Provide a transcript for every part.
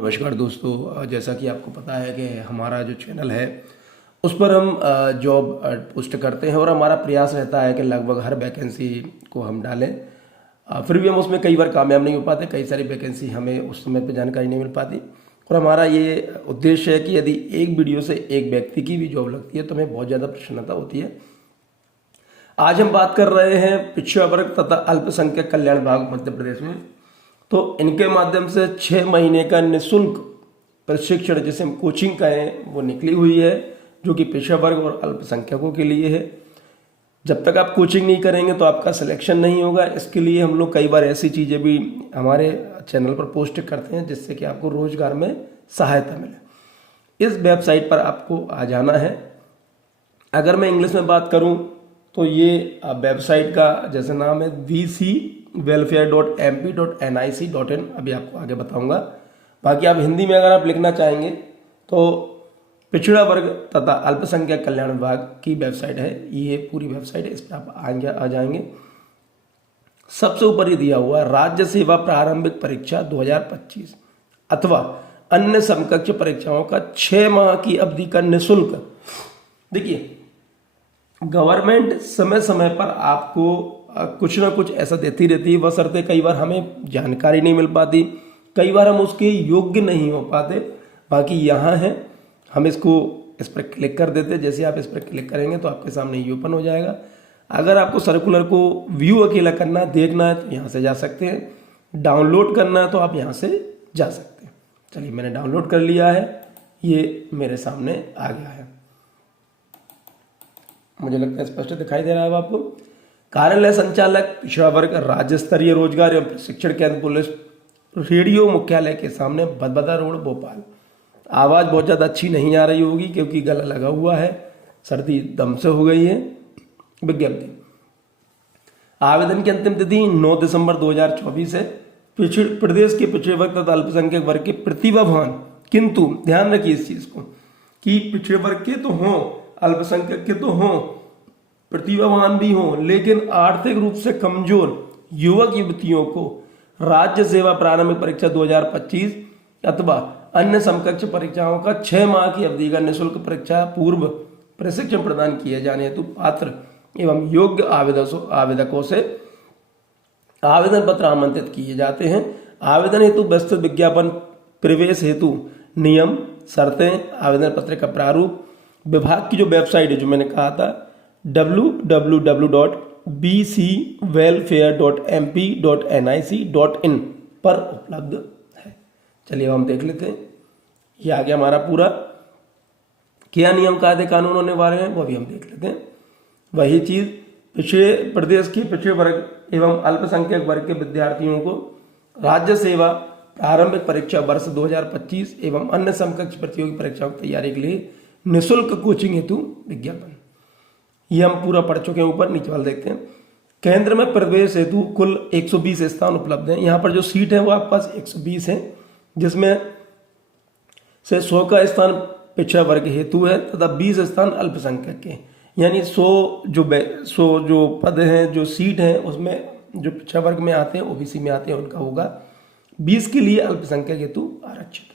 नमस्कार दोस्तों, जैसा कि आपको पता है कि हमारा जो चैनल है उस पर हम जॉब पोस्ट करते हैं और हमारा प्रयास रहता है कि लगभग हर वैकेंसी को हम डालें। फिर भी हम उसमें कई बार कामयाब नहीं हो पाते, कई सारी वैकेंसी हमें उस समय पर जानकारी नहीं मिल पाती और हमारा ये उद्देश्य है कि यदि एक वीडियो से एक व्यक्ति की भी जॉब लगती है तो हमें बहुत ज़्यादा प्रसन्नता होती है। आज हम बात कर रहे हैं पिछड़ा वर्ग तथा अल्पसंख्यक कल्याण विभाग मध्य प्रदेश में। तो इनके माध्यम से 6 महीने का निःशुल्क प्रशिक्षण, जिसे हम कोचिंग कहें, वो निकली हुई है, जो कि पिछड़ा वर्ग और अल्पसंख्यकों के लिए है। जब तक आप कोचिंग नहीं करेंगे तो आपका सिलेक्शन नहीं होगा। इसके लिए हम लोग कई बार ऐसी चीज़ें भी हमारे चैनल पर पोस्ट करते हैं जिससे कि आपको रोजगार में सहायता मिले। इस वेबसाइट पर आपको आ जाना है। अगर मैं इंग्लिश में बात करूं तो ये वेबसाइट का जैसे नाम है vcwelfare.mp.nic.in। अभी आपको आगे बताऊंगा। बाकी आप हिंदी में अगर आप लिखना चाहेंगे तो पिछड़ा वर्ग तथा अल्पसंख्यक कल्याण विभाग की वेबसाइट है, ये पूरी वेबसाइट है। इस पर आप आ जाएंगे। सबसे ऊपर ये दिया हुआ राज्य सेवा प्रारंभिक परीक्षा 2025 अथवा अन्य समकक्ष परीक्षाओं का 6 माह की अवधि का निःशुल्क। देखिए, गवर्नमेंट समय समय पर आपको कुछ ना कुछ ऐसा देती रहती है, बशर्ते कई बार हमें जानकारी नहीं मिल पाती, कई बार हम उसके योग्य नहीं हो पाते। बाकी यहाँ है, हम इस पर क्लिक कर देते। जैसे आप इस पर क्लिक करेंगे तो आपके सामने ये ओपन हो जाएगा। अगर आपको सर्कुलर को व्यू अकेला करना है, देखना है, तो यहाँ से जा सकते हैं। डाउनलोड करना है तो आप यहाँ से जा सकते हैं। चलिए, मैंने डाउनलोड कर लिया है, ये मेरे सामने आ गया है। मुझे लगता है स्पष्ट दिखाई दे रहा है आपको। कार्यालय संचालक पिछड़ा वर्ग राज्य स्तरीय रोजगार एवं प्रशिक्षण केंद्र पुलिस रेडियो मुख्यालय के सामने, भदभदा रोड, भोपाल। आवाज़ बहुत ज़्यादा अच्छी नहीं आ रही होगी क्योंकि गला लगा हुआ है, सर्दी दम से हो गई है। विज्ञप्ति। आवेदन की अंतिम तिथि 9 दिसंबर 2024 है। प्रदेश के पिछड़े वर्ग तथा अल्पसंख्यक वर्ग के प्रतिभावान, किंतु ध्यान रखिए इस चीज को कि पिछड़े वर्ग के तो हों, अल्पसंख्यक के तो हों, प्रतिभावान भी हों, लेकिन आर्थिक रूप से कमजोर युवक युवतियों को राज्य सेवा प्रारंभिक परीक्षा 2025 अथवा अन्य समकक्ष परीक्षाओं का 6 माह की अवधि का निःशुल्क परीक्षा पूर्व प्रशिक्षण प्रदान किए जाने हेतु पात्र एवं योग्य आवेदकों से आवेदन पत्र आमंत्रित किए जाते हैं। आवेदन हेतु विस्तृत विज्ञापन, प्रवेश हेतु नियम, शर्तें, आवेदन पत्र का प्रारूप, विभाग की जो वेबसाइट है जो मैंने कहा था www.bcwelfare.mp.nic.in पर उपलब्ध है। चलिए, हम देख लेते हैं। ये आ गया हमारा पूरा। क्या नियम कायदे कानून होने वाले हैं वो भी हम देख लेते हैं। वही चीज, प्रदेश के पिछड़े वर्ग एवं अल्पसंख्यक वर्ग के विद्यार्थियों को राज्य सेवा प्रारंभिक परीक्षा वर्ष 2025 एवं अन्य समकक्ष प्रतियोगी परीक्षाओं की तैयारी के लिए निःशुल्क कोचिंग हेतु विज्ञापन। ये हम पूरा पढ़ चुके हैं। ऊपर नीचे वाला देखते हैं। केंद्र में प्रवेश हेतु कुल 120 स्थान उपलब्ध हैं। यहाँ पर जो सीट है वो आपके पास 120 है, जिसमें से 100 का स्थान पिछड़ा वर्ग हेतु है तथा 20 स्थान अल्पसंख्यक के। यानी 100 जो पद हैं, जो सीट हैं, उसमें जो पिछड़ा वर्ग में आते हैं, ओबीसी में आते हैं, उनका होगा। 20 के लिए अल्पसंख्यक हेतु आरक्षित है।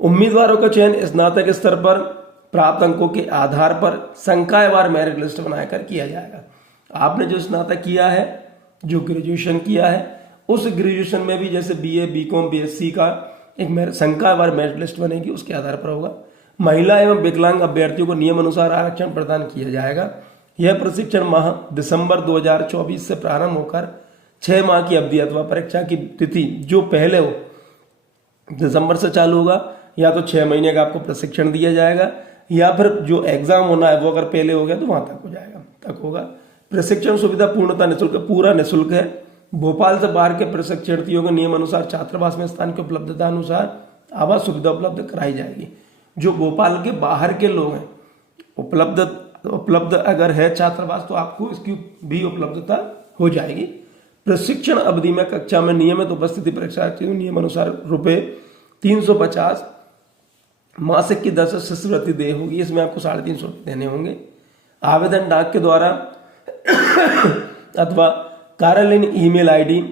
उम्मीदवारों का चयन स्नातक स्तर पर प्राप्त अंकों के आधार पर संकायवार मेरिट लिस्ट बनाकर किया जाएगा। आपने जो स्नातक किया है, जो ग्रेजुएशन किया है, उस ग्रेजुएशन में भी जैसे बीए, बीकॉम, बीएससी का एक संकायवार मेरिट लिस्ट बनेगी, उसके आधार पर होगा। महिला एवं विकलांग अभ्यर्थियों को नियम अनुसार आरक्षण प्रदान किया जाएगा। यह प्रशिक्षण माह दिसंबर 2024 से प्रारंभ होकर 6 माह की अवधि अथवा परीक्षा की तिथि जो पहले हो, दिसंबर से चालू होगा, या तो 6 महीने का आपको प्रशिक्षण दिया जाएगा, या फिर जो एग्जाम होना है वो अगर पहले हो गया तो वहां तक हो जाएगा, तक होगा। प्रशिक्षण सुविधा पूर्णतः निःशुल्क, पूरा निःशुल्क है। भोपाल से बाहर के प्रशिक्षार्थियों को नियम अनुसार छात्रावास में स्थान की उपलब्धता अनुसार आवास सुविधा उपलब्ध कराई जाएगी। जो भोपाल के बाहर के लोग हैं, उपलब्ध अगर है छात्रावास तो आपको इसकी भी उपलब्धता हो जाएगी। प्रशिक्षण अवधि में कक्षा में नियमित उपस्थिति परीक्षार्थियों नियम अनुसार ₹350 मासिक की दर से शिष्यवृत्ति देय होगी। इसमें आपको 350 रुपये देने होंगे। आवेदन डाक के द्वारा अथवा कार्यालयीन ईमेल आईडी,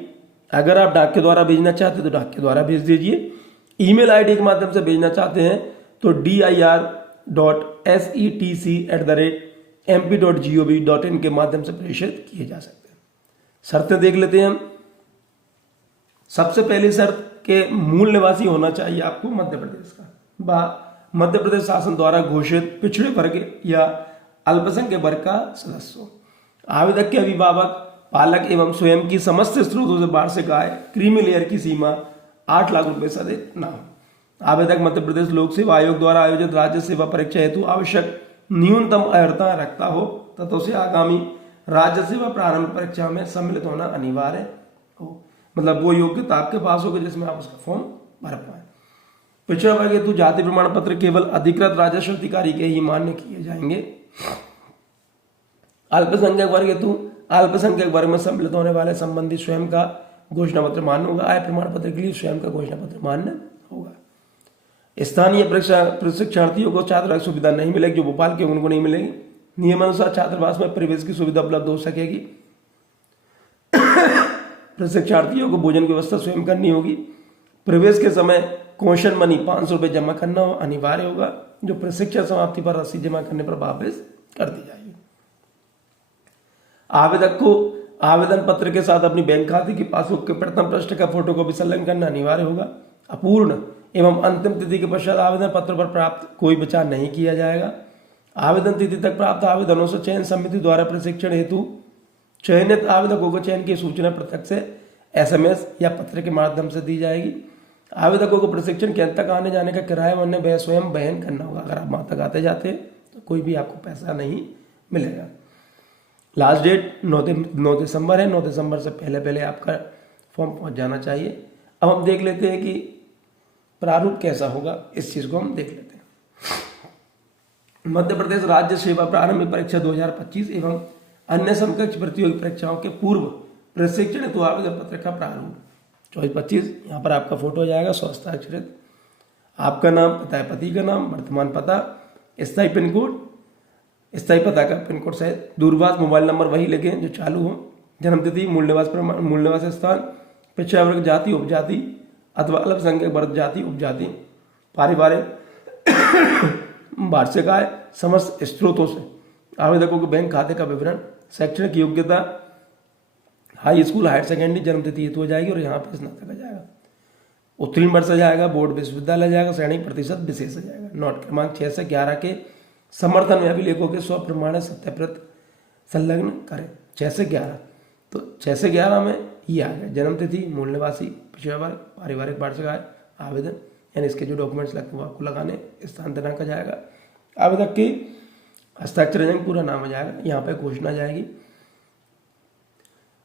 अगर आप डाक के द्वारा भेजना चाहते तो डाक के द्वारा भेज दीजिए। ईमेल आईडी के माध्यम से भेजना चाहते हैं तो dir.set@mp.gov.in के माध्यम से प्रेषित किए जा सकते हैं। शर्तें देख लेते हैं हम। सबसे पहली शर्त के मूल निवासी होना चाहिए आपको मध्य प्रदेश का, मध्य प्रदेश शासन द्वारा घोषित पिछड़े वर्ग या अल्पसंख्यक वर्ग का सदस्य हो। आवेदक के अभिभावक, पालक एवं स्वयं की समस्त स्रोतों से वार्षिक आय क्रीमी लेयर की सीमा 8 लाख रुपए से अधिक न हो। आवेदक मध्य प्रदेश लोक सेवा आयोग द्वारा आयोजित राज्य सेवा परीक्षा हेतु आवश्यक न्यूनतम अर्हता रखता हो तथा उसे आगामी राज्य सेवा प्रारंभ परीक्षा में सम्मिलित होना अनिवार्य हो। मतलब वो योग्यता आपके पास होगी जिसमें आप उसका फॉर्म भर पाए। पिछड़ा वर्ग हेतु जाति प्रमाण पत्र केवल अधिकृत राजस्व अधिकारी के ही मान्य किए जाएंगे। अल्पसंख्यक वर्ग हेतु अल्पसंख्यक वर्ग में सम्मिलित होने वाले संबंधी स्वयं का घोषणा पत्र मान्य होगा। आय प्रमाण पत्र के लिए स्वयं का घोषणा पत्र मान्य होगा। स्थानीय प्रशिक्षणार्थियों को छात्रावास सुविधा नहीं मिलेगी, जो भोपाल के उनको नहीं मिलेगी। नियमानुसार छात्रावास में प्रवेश की सुविधा उपलब्ध हो सकेगी। प्रशिक्षणार्थियों को भोजन की व्यवस्था स्वयं करनी होगी। प्रवेश के समय कौशन मनी 500 रुपये जमा करना अनिवार्य होगा, जो प्रशिक्षण समाप्ति पर राशि जमा करने पर वापस कर दी जाएगी। आवेदक को आवेदन पत्र के साथ अपनी बैंक खाते की पासबुक के प्रथम पृष्ठ का फोटोकॉपी संलग्न करना अनिवार्य होगा। अपूर्ण एवं अंतिम तिथि के पश्चात आवेदन पत्र पर प्राप्त कोई विचार नहीं किया जाएगा। आवेदन तिथि तक प्राप्त आवेदनों से चयन समिति द्वारा प्रशिक्षण हेतु चयनित आवेदकों को चयन की सूचना प्रत्यक्ष से SMS या पत्र के माध्यम से दी जाएगी। आवेदकों को प्रशिक्षण केंद्र तक आने जाने का किराया अन्य व्यय स्वयं वहन करना होगा। अगर आप वहां तक आते जाते हैं तो कोई भी आपको पैसा नहीं मिलेगा। लास्ट डेट 9 दिसंबर है। 9 दिसंबर से पहले आपका फॉर्म पहुंच जाना चाहिए। अब हम देख लेते हैं कि प्रारूप कैसा होगा, इस चीज को हम देख लेते हैं। मध्य प्रदेश राज्य सेवा प्रारंभिक परीक्षा 2025 एवं अन्य समकक्ष प्रतियोगी परीक्षाओं के पूर्व प्रशिक्षण हेतु आवेदन पत्र का प्रारूप 24-25। यहाँ पर आपका फोटो जाएगा, स्वहस्ताक्षरित, आपका नाम, पता है पति का नाम, वर्तमान पता, स्थायी पिन कोड, स्थायी पता का पिन कोड सहित दूरभाष मोबाइल नंबर वही लगे जो चालू हो, जन्मतिथि, मूल निवास स्थान, पिछड़ा वर्ग जाति उपजाति अथवा अल्पसंख्यक वर्ग जाति उपजाति, पारिवारिक वार्षिक आय समस्त स्रोतों से, आवेदकों के बैंक खाते का विवरण, शैक्षणिक योग्यता हाई स्कूल हायर सेकेंडरी जन्मतिथि हेतु हो जाएगी और यहाँ पे स्नातक आ जाएगा। उत्तीर्ण वर्ष आ जाएगा, बोर्ड विश्वविद्यालय जाएगा, श्रेणी प्रतिशत विशेष आ जाएगा। नोट क्रमांक 6 से 11 के समर्थन में अभिलेखों के स्व प्रमाणित सत्याप्रत संलग्न करें। 6 से 11 तो 6 से 11 में ये आ गया जन्मतिथि, मूल निवासी, पिछड़ा वर्ग, पारिवारिक वार्षिक आय, आवेदन, यानी इसके जो डॉक्यूमेंट्स लगते हैं वो आपको लगाने, स्थान दिनांक आ जाएगा, आवेदक की हस्ताक्षर पूरा नाम आ जाएगा, यहाँ पे घोषणा जाएगी।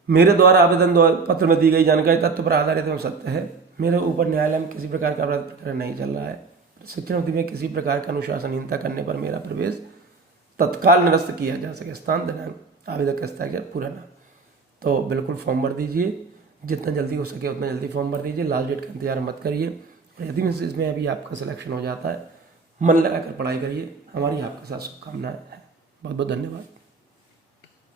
मेरे द्वारा आवेदन पत्र में दी गई जानकारी तथ्य पर आधारित एवं सत्य है। मेरे ऊपर न्यायालय में किसी प्रकार का अपराध प्रकरण नहीं चल रहा है। शिक्षण अवधि में किसी प्रकार का अनुशासनहीनता करने पर मेरा प्रवेश तत्काल निरस्त किया जा सके। स्थान दिनांक, आवेदक का हस्ताक्षर, पूरा नाम। तो बिल्कुल फॉर्म भर दीजिए, जितना जल्दी हो सके उतना जल्दी फॉर्म भर दीजिए। लास्ट डेट का इंतजार मत करिए। यदि इसमें अभी आपका सिलेक्शन हो जाता है, मन लगाकर पढ़ाई करिए। हमारी आपके साथ शुभकामनाएं हैं। बहुत बहुत धन्यवाद।